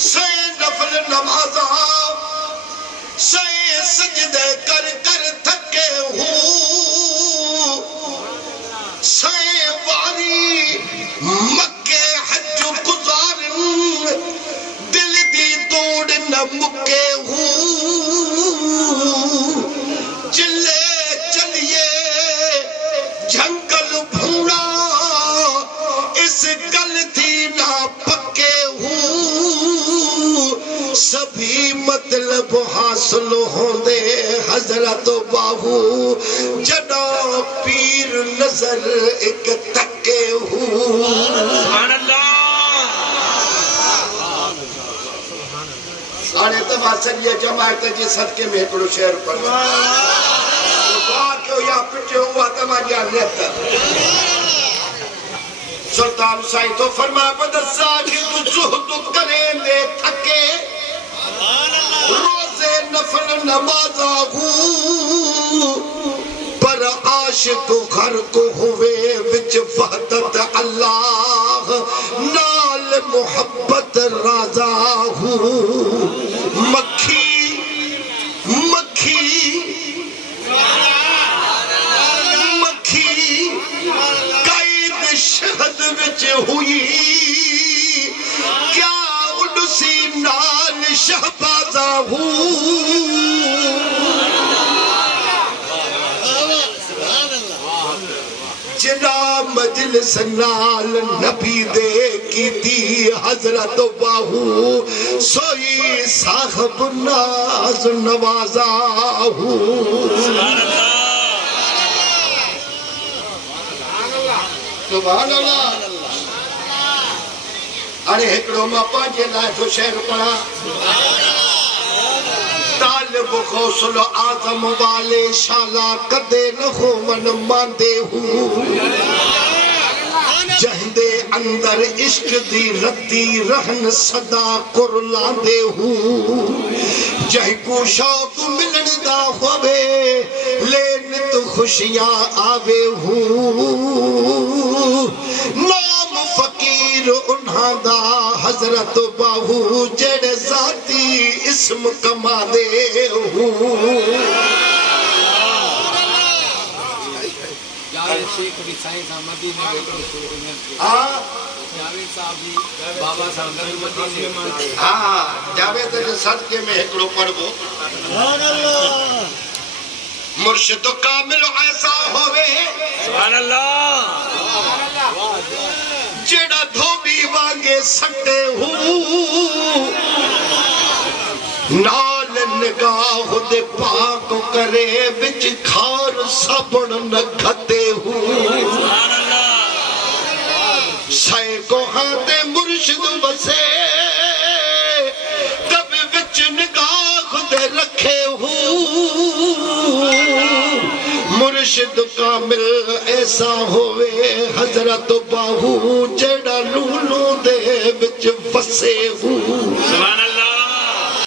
سائیں نفل نمازہ سائیں سجدے کر کر تھکے ہوں سائیں واری مکے حج گزارن دل دی توڑ نہ مکے ہوں چلے چلیے جھنگل بھوڑا اس گل تھی نہ پکے ہوں سبھی مطلب حاصل ہوندے حضرت باہو جنا پیر نظر ایک تکے ہوں سبحان اللہ ساڑھے تباسر یہ جماعت جی صدقے میں اکڑو شہر پر دعا کیوں یا پچھے ہوا تمہاری نیتر سلطان سائی تو فرما بدسا کہ تو زہد کریں دے تھکے روزے نفل نمازہ ہوں پر عاشق گھر کو ہوئے وچ وحدت اللہ نال محبت رازہ ہوں مکھی مکھی مکھی قید شہد وچ ہوئی کیا اڈسی نال شہبازہ ہوں جنا مجلس نال نبی دے کی دی حضرت باہو سوئی صاحب ناز نوازا ہوں سبحان اللہ ارے ہکڑوں میں پانچے لائے تو شہر پڑا طالب غوث العظم والے شالا کدے نخو من ماندے ہوں جہندے اندر عشق دی ردی رہن صدا کر لاندے ہوں جہ کو شوق ملن دا ہوئے لینت خوشیاں آوے ہوں نام فقیر انہاں دا حضرت باہو جڑے ذاتی اسم کما دے ہوں شیخ بھی سائیں صاحب مدینے میں جاوید صاحب بھی بابا صاحب مدینے میں ہاں جاوید جو صدقے میں ہکڑو پڑھو مرشد کامل ایسا ہوئے سبحان اللہ جڑا دھوبی وانگے سکتے ہوں نال نگاہ دے پاک کرے بچ کھار سبن نگھتے ہوں سائے کو ہاتے مرشد بسے کب بچ نگاہ دے رکھے ہوں مرشد کامل ایسا ہوئے حضرت باہو جڑا لولو دے بچ فسے ہوں سبحان اللہ